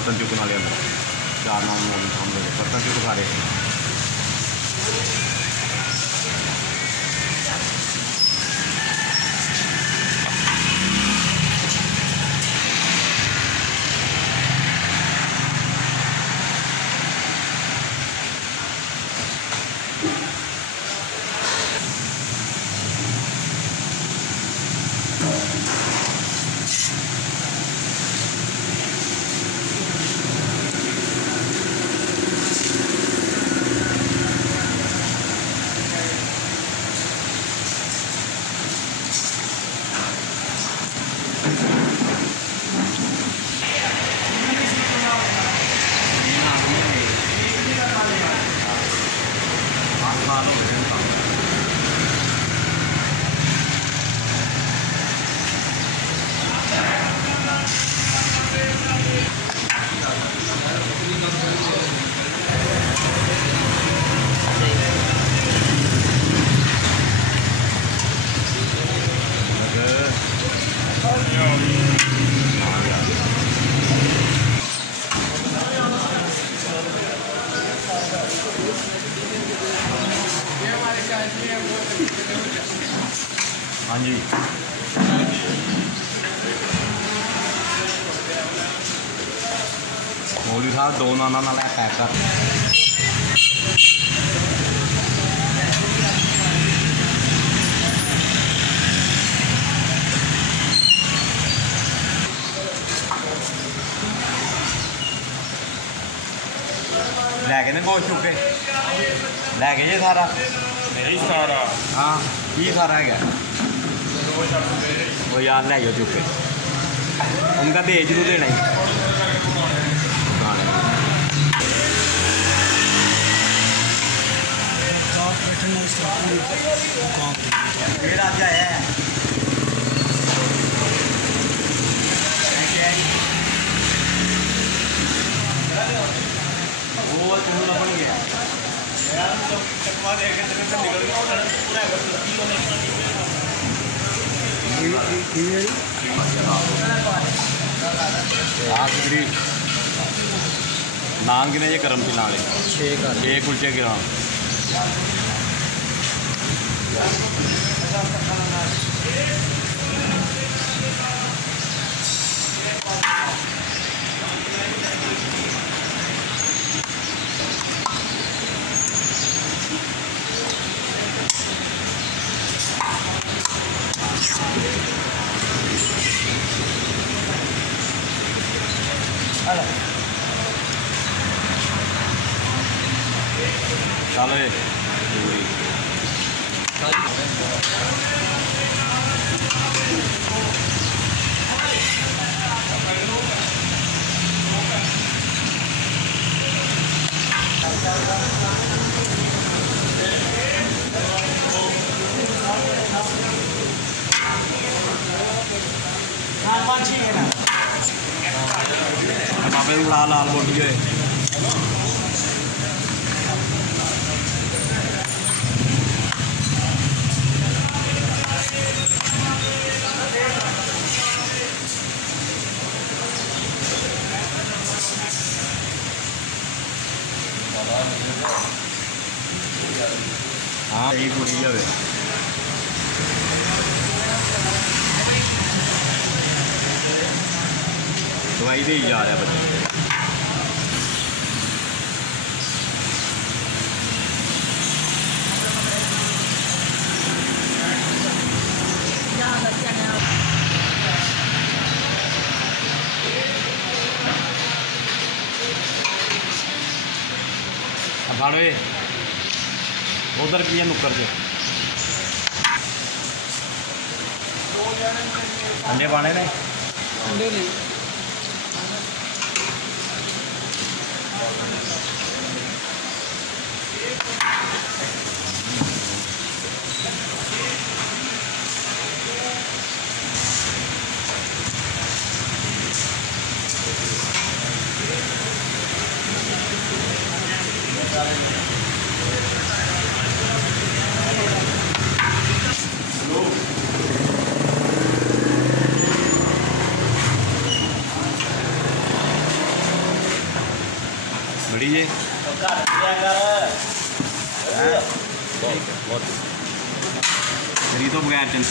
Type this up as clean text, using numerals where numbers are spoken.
बर्तन चुकने वाले अंदर 4 9 बर्तन चुक सारे। हाँ जी मौलवी साहब 2 नाना नाल पैक कर। लैके ने गोश्त चुके लैके जे सारा सारा हाँ ये सारा है वो यार ले जाओ चुके उनका भेज जरूर देना ही ये राजा है वो तुम्हें बन गया नान किने करम की नाले 6 कुलचे गिरा चलो ये लाल लाल बोटी है हाँ यही पूरी जाए दवाई दे जा रहा है बच्चे भाड़े उधर की नुक्कर से अंडे पाने ने अंडे नहीं तो बगैर चल